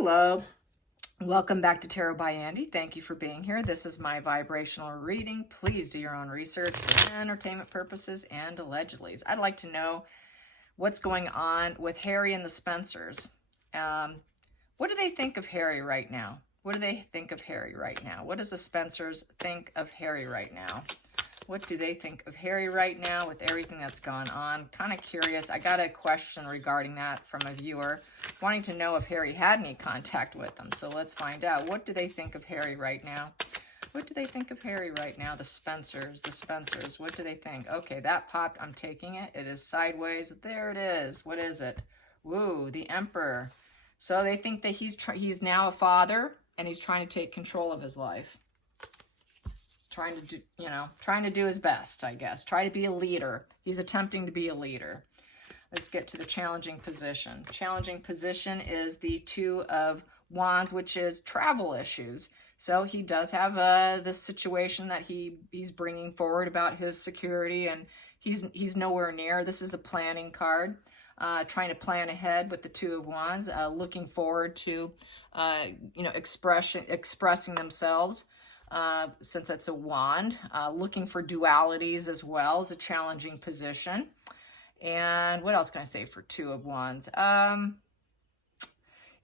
Hello. Welcome back to Tarot by Andy. Thank you for being here. This is my vibrational reading. Please do your own research for entertainment purposes and allegedly. I'd like to know what's going on with Harry and the Spencers. What do they think of Harry right now? What do they think of Harry right now? What does the Spencers think of Harry right now? What do they think of Harry right now with everything that's gone on? Kind of curious. I got a question regarding that from a viewer wanting to know if Harry had any contact with them. So let's find out. What do they think of Harry right now? What do they think of Harry right now? The Spencers. What do they think? Okay, that popped. I'm taking it. It is sideways. There it is. What is it? Woo, the Emperor. So they think that he's now a father and he's trying to take control of his life. Trying to do his best, I guess. Try to be a leader. He's attempting to be a leader. Let's get to the challenging position. Challenging position is the Two of Wands, which is travel issues. So he does have this situation that he's bringing forward about his security, and he's nowhere near. This is a planning card, trying to plan ahead with the Two of Wands, looking forward to expressing themselves. Since it's a wand, looking for dualities as well as a challenging position. And what else can I say for Two of Wands?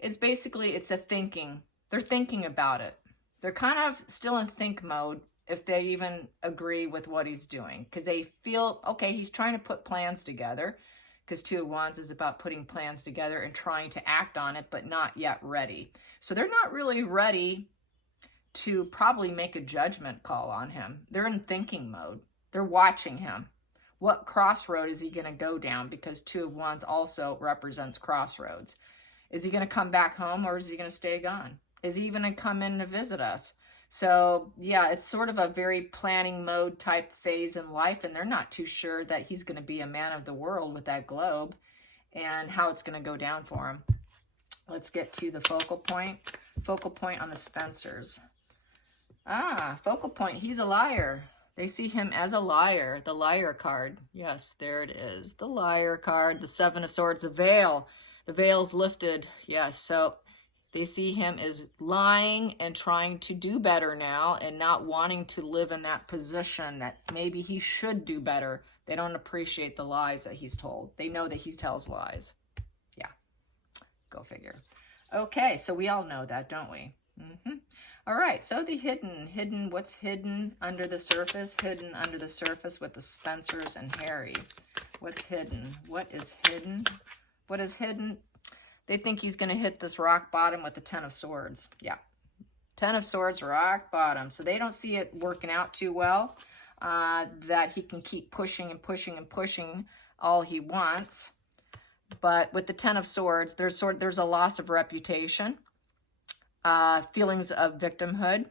It's a thinking. They're thinking about it. They're kind of still in think mode if they even agree with what he's doing, because they feel, okay, he's trying to put plans together, because Two of Wands is about putting plans together and trying to act on it, but not yet ready. So they're not really ready to probably make a judgment call on him. They're in thinking mode. They're watching him. What crossroad is he going to go down? Because Two of Wands also represents crossroads. Is he going to come back home, or is he going to stay gone? Is he even going to come in to visit us? So yeah, it's sort of a very planning mode type phase in life, and they're not too sure that he's going to be a man of the world with that globe and how it's going to go down for him. Let's get to the focal point. Focal point on the Spencers. Focal point. He's a liar. They see him as a liar. The liar card. Yes, there it is. The liar card. The Seven of Swords. The veil. The veil's lifted. Yes, so they see him as lying and trying to do better now and not wanting to live in that position that maybe he should do better. They don't appreciate the lies that he's told. They know that he tells lies. Yeah, go figure. Okay, so we all know that, don't we? All right, so the hidden, what's hidden under the surface? Hidden under the surface with the Spencers and Harry. What's hidden? What is hidden? What is hidden? They think he's going to hit this rock bottom with the Ten of Swords. Yeah, Ten of Swords, rock bottom. So they don't see it working out too well, that he can keep pushing and pushing and pushing all he wants. But with the Ten of Swords, there's a loss of reputation. Feelings of victimhood,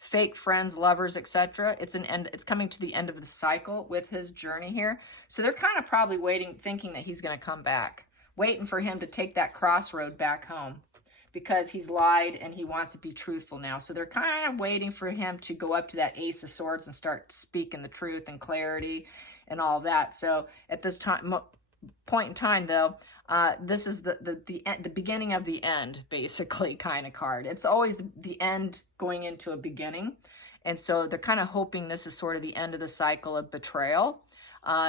fake friends, lovers, etc. It's coming to the end of the cycle with his journey here. So they're kind of probably waiting, thinking that he's going to come back, waiting for him to take that crossroad back home, because he's lied and he wants to be truthful now. So they're kind of waiting for him to go up to that Ace of Swords and start speaking the truth and clarity and all that. So at this point in time, though, this is the beginning of the end, basically, kind of card. It's always the end going into a beginning. And so they're kind of hoping this is sort of the end of the cycle of betrayal.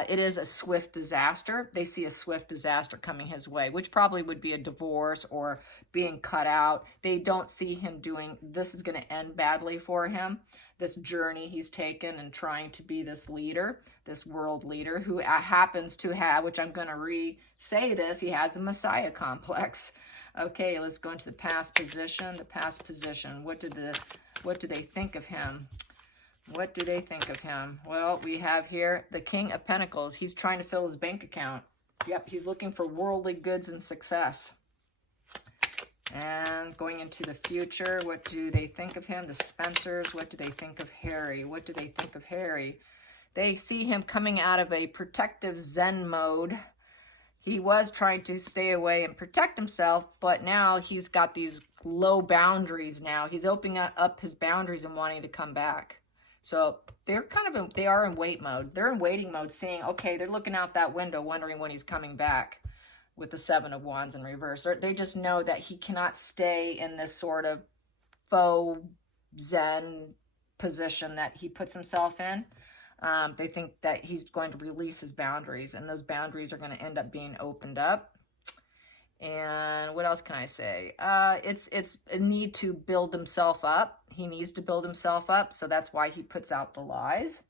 It is a swift disaster. They see a swift disaster coming his way, which probably would be a divorce or being cut out. They don't see him this is going to end badly for him. This journey he's taken and trying to be this leader, this world leader, who happens to have, which I'm going to re-say this, he has the Messiah complex. Okay, let's go into the past position. The past position. What do they think of him? What do they think of him? Well, we have here the King of Pentacles. He's trying to fill his bank account. Yep, he's looking for worldly goods and success. And going into the future, what do they think of him? The Spencers, what do they think of Harry? What do they think of Harry? They see him coming out of a protective Zen mode. He was trying to stay away and protect himself, but now he's got these low boundaries now. He's opening up his boundaries and wanting to come back. So they are in wait mode. They're in waiting mode, seeing, okay, they're looking out that window, wondering when he's coming back. with the Seven of Wands in reverse. They just know that he cannot stay in this sort of faux Zen position that he puts himself in. They think that he's going to release his boundaries, and those boundaries are going to end up being opened up. And what else can I say? It's a need to build himself up. He needs to build himself up, so that's why he puts out the lies.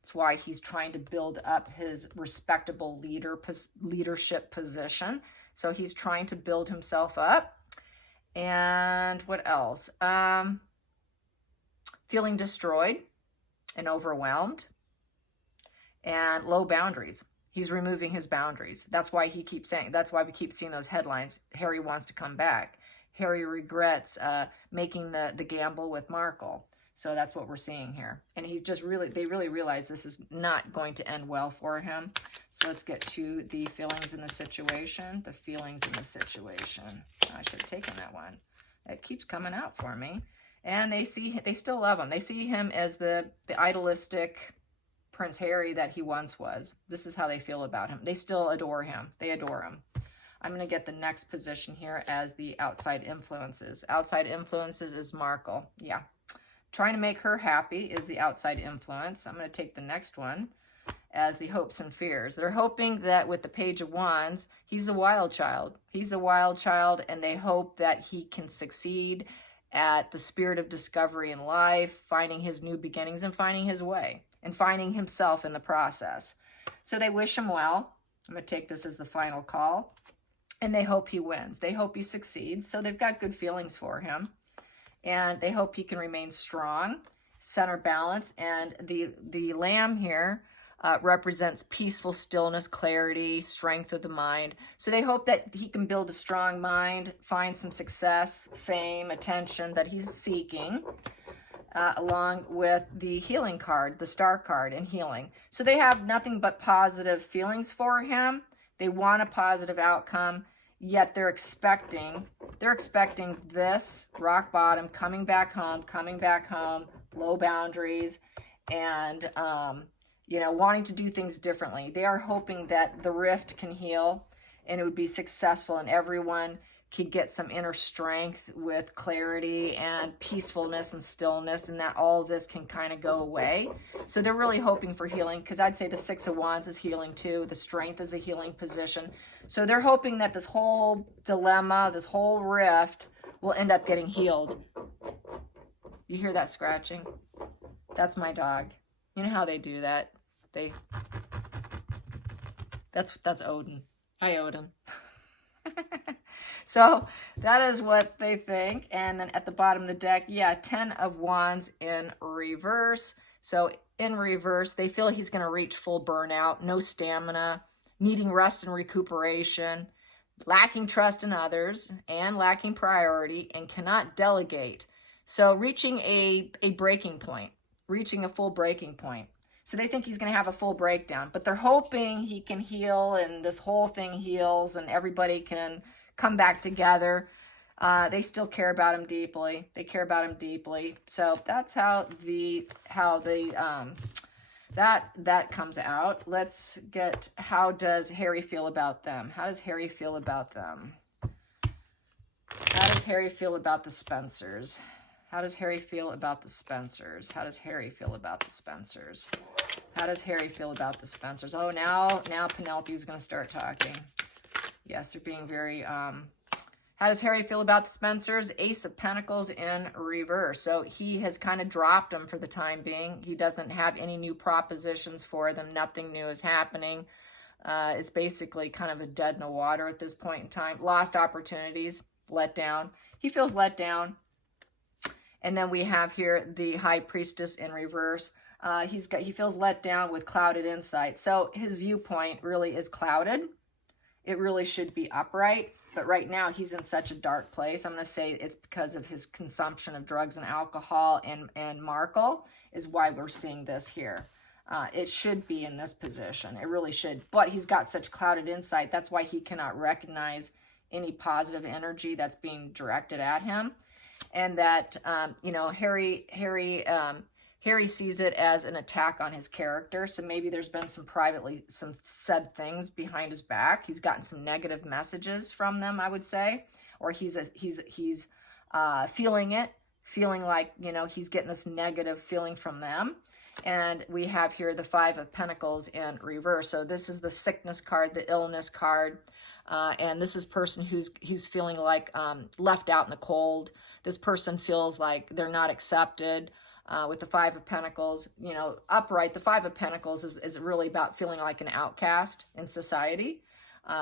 That's why he's trying to build up his respectable leadership position. So he's trying to build himself up. And what else? Feeling destroyed and overwhelmed and low boundaries. He's removing his boundaries. That's why he keeps saying, that's why we keep seeing those headlines. Harry wants to come back. Harry regrets making the gamble with Markle. So that's what we're seeing here. And he's just they really realize this is not going to end well for him. So let's get to the feelings in the situation. The feelings in the situation. I should have taken that one. It keeps coming out for me. And they still love him. They see him as the idealistic Prince Harry that he once was. This is how they feel about him. They still adore him. They adore him. I'm going to get the next position here as the outside influences. Outside influences is Markle. Yeah. Trying to make her happy is the outside influence. I'm going to take the next one as the hopes and fears. They're hoping that with the Page of Wands, he's the wild child. He's the wild child, and they hope that he can succeed at the spirit of discovery in life, finding his new beginnings and finding his way and finding himself in the process. So they wish him well. I'm going to take this as the final call. And they hope he wins. They hope he succeeds. So they've got good feelings for him. And they hope he can remain strong, center balance. And the lamb here represents peaceful stillness, clarity, strength of the mind. So they hope that he can build a strong mind, find some success, fame, attention that he's seeking, along with the healing card, the star card, and healing. So they have nothing but positive feelings for him. They want a positive outcome, yet they're expecting this rock bottom, coming back home, low boundaries, and wanting to do things differently. They are hoping that the rift can heal and it would be successful, and everyone could get some inner strength with clarity and peacefulness and stillness, and that all of this can kind of go away. So they're really hoping for healing, because I'd say the Six of Wands is healing too. The Strength is a healing position. So they're hoping that this whole dilemma, this whole rift will end up getting healed. You hear that scratching? That's my dog. You know how they do that? That's Odin. Hi, Odin. So that is what they think. And then at the bottom of the deck, yeah, 10 of Wands in reverse. So in reverse, they feel he's going to reach full burnout, no stamina, needing rest and recuperation, lacking trust in others, and lacking priority, and cannot delegate. So reaching a breaking point, reaching a full breaking point. So they think he's going to have a full breakdown, but they're hoping he can heal, and this whole thing heals, and everybody can come back together. They still care about him deeply. They care about him deeply. So that's how that comes out. Let's get, how does Harry feel about them? How does Harry feel about them? How does Harry feel about the Spencers? How does Harry feel about the Spencers? How does Harry feel about the Spencers? How does Harry feel about the Spencers? Oh, now Penelope's going to start talking. Yes, they're being very, how does Harry feel about the Spencers? Ace of Pentacles in reverse. So he has kind of dropped them for the time being. He doesn't have any new propositions for them. Nothing new is happening. It's basically kind of a dead in the water at this point in time. Lost opportunities, let down. He feels let down. And then we have here the High Priestess in reverse. He feels let down with clouded insight. So his viewpoint really is clouded. It really should be upright, but right now he's in such a dark place. I'm going to say it's because of his consumption of drugs and alcohol, and Markle is why we're seeing this here. It should be in this position. It really should, but he's got such clouded insight. That's why he cannot recognize any positive energy that's being directed at him. And that, Harry Harry sees it as an attack on his character. So maybe there's been some said things behind his back. He's gotten some negative messages from them, I would say, or he's feeling it, feeling like, you know, he's getting this negative feeling from them. And we have here the Five of Pentacles in reverse. So this is the sickness card, the illness card. And this is person who's feeling like left out in the cold. This person feels like they're not accepted. With the Five of Pentacles, you know, upright, the Five of Pentacles is really about feeling like an outcast in society,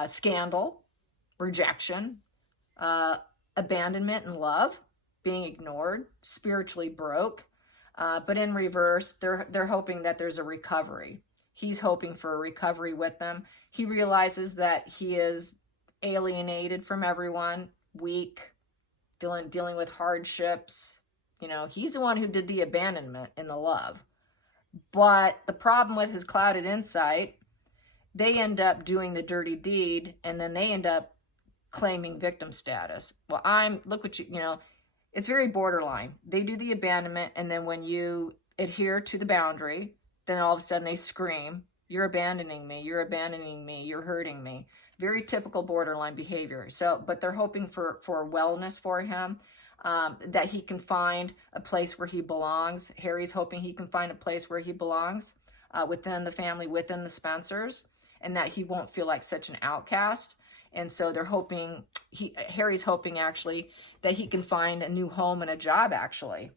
scandal, rejection, abandonment in love, being ignored, spiritually broke. But in reverse, they're hoping that there's a recovery. He's hoping for a recovery with them. He realizes that he is alienated from everyone, weak, dealing with hardships. You know, he's the one who did the abandonment in the love. But the problem with his clouded insight, they end up doing the dirty deed, and then they end up claiming victim status. Well, look what you know, it's very borderline. They do the abandonment, and then when you adhere to the boundary, then all of a sudden they scream, you're abandoning me, you're abandoning me, you're hurting me. Very typical borderline behavior. So, but they're hoping for wellness for him. That he can find a place where he belongs. Harry's hoping he can find a place where he belongs within the family, within the Spencers, and that he won't feel like such an outcast. And so they're hoping, Harry's hoping actually that he can find a new home and a job, actually.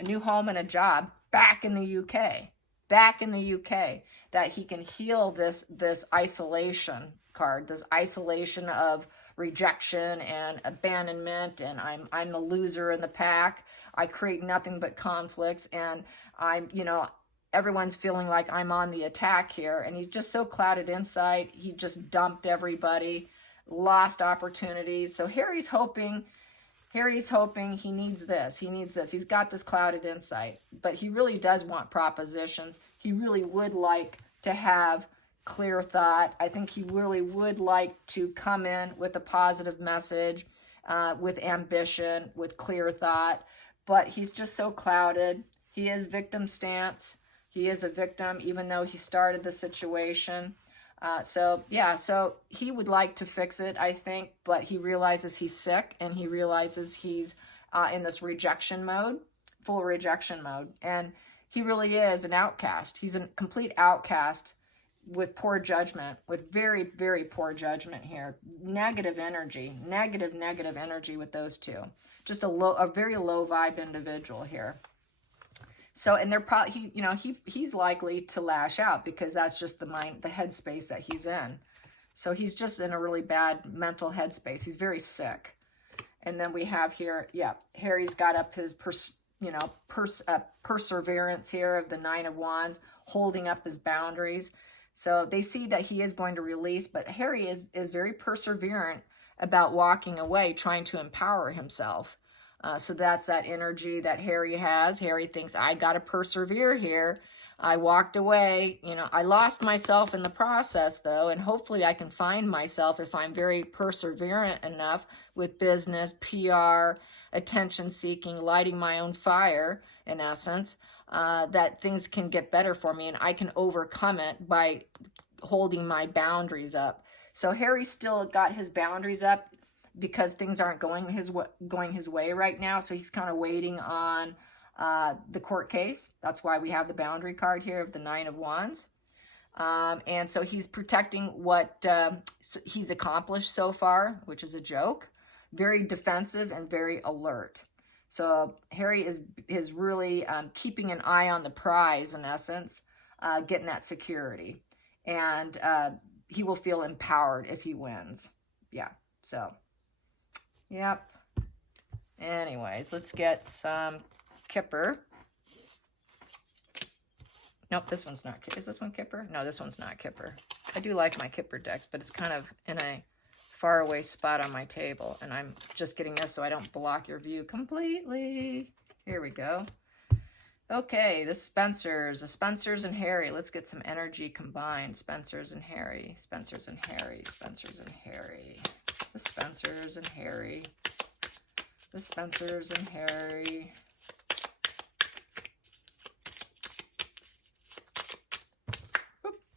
A new home and a job back in the UK. Back in the UK. That he can heal this isolation card, this isolation of rejection and abandonment, and I'm the loser in the pack. I create nothing but conflicts, and I'm, you know, everyone's feeling like I'm on the attack here, and he's just so clouded inside. He just dumped everybody, lost opportunities. So Harry's hoping he needs this. He's got this clouded insight, but he really does want propositions. He really would like to have clear thought. I think he really would like to come in with a positive message, with ambition, with clear thought, but he's just so clouded. He is victim stance. He is a victim, even though he started the situation. So he would like to fix it, I think, but he realizes he's sick, and he realizes he's in this rejection mode, full rejection mode. And he really is an outcast. He's a complete outcast with poor judgment, with very, very poor judgment here. Negative energy with those two. Just a very low vibe individual here. So, and they're probably, he's likely to lash out because that's just the headspace that he's in. So he's just in a really bad mental headspace. He's very sick. And then we have here, Harry's got up his perseverance here of the Nine of Wands, holding up his boundaries. So they see that he is going to release, but Harry is very perseverant about walking away, trying to empower himself. So that's that energy that Harry has. Harry thinks, I got to persevere here. I walked away. I lost myself in the process, though, and hopefully I can find myself if I'm very perseverant enough with business, PR, attention-seeking, lighting my own fire, in essence, that things can get better for me and I can overcome it by holding my boundaries up. So Harry still got his boundaries up because things aren't going his way right now. So he's kind of waiting on the court case. That's why we have the boundary card here of the Nine of Wands. And so he's protecting what he's accomplished so far, which is a joke. Very defensive and very alert. So Harry is really keeping an eye on the prize, in essence, getting that security. And he will feel empowered if he wins. Yeah, so, yep. Anyways, let's get some Kipper. Nope, this one's not Kipper. Is this one Kipper? No, this one's not Kipper. I do like my Kipper decks, but it's kind of in a far away spot on my table, and I'm just getting this so I don't block your view completely. Here we go. Okay, the Spencers and Harry. Let's get some energy combined. Spencers and Harry, Spencers and Harry, Spencers and Harry. The Spencers and Harry. The Spencers and Harry.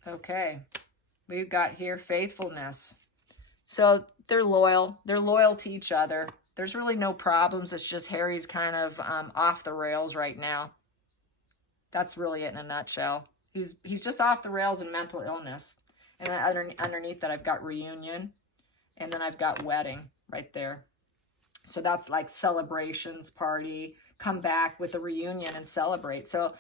Okay. We've got here faithfulness. So they're loyal. They're loyal to each other. There's really no problems. It's just Harry's kind of off the rails right now. That's really it in a nutshell. He's just off the rails in mental illness. And then underneath that, I've got reunion. And then I've got wedding right there. So that's like celebrations, party, come back with a reunion and celebrate. So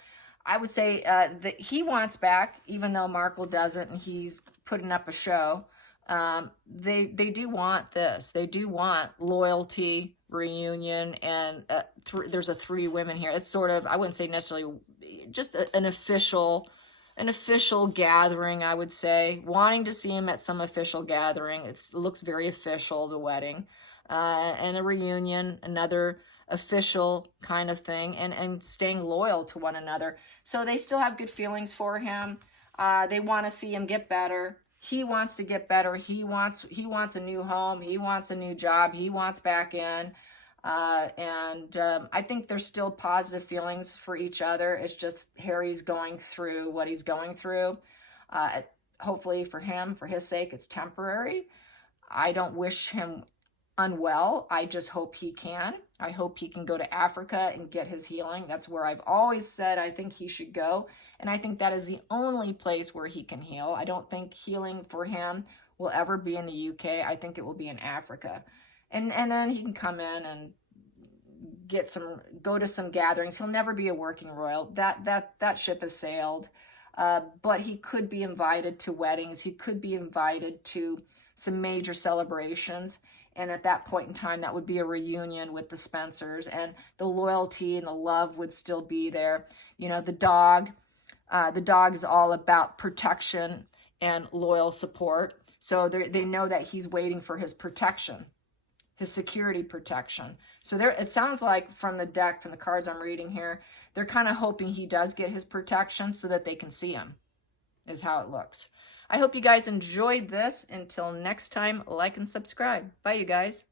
I would say that he wants back, even though Markle doesn't, and he's putting up a show. They do want this. They do want loyalty, reunion, and there's a 3 women here. It's sort of, I wouldn't say necessarily just an official gathering, I would say. Wanting to see him at some official gathering. It looks very official, the wedding. And a reunion, another official kind of thing, and staying loyal to one another. So they still have good feelings for him. They want to see him get better. He wants to get better. He wants a new home. He wants a new job. He wants back in. I think there's still positive feelings for each other. It's just Harry's going through what he's going through. Hopefully for him, for his sake, it's temporary. I don't wish him unwell. I just hope he can. I hope he can go to Africa and get his healing. That's where I've always said I think he should go. And I think that is the only place where he can heal. I don't think healing for him will ever be in the UK. I think it will be in Africa. And then he can come in and go to some gatherings. He'll never be a working royal. That ship has sailed. But he could be invited to weddings. He could be invited to some major celebrations. And at that point in time, that would be a reunion with the Spencers, and the loyalty and the love would still be there. You know, the dog is all about protection and loyal support. So they know that he's waiting for his protection, his security protection. So it sounds like from the deck, from the cards I'm reading here, they're kind of hoping he does get his protection so that they can see him, is how it looks. I hope you guys enjoyed this. Until next time, like and subscribe. Bye, you guys.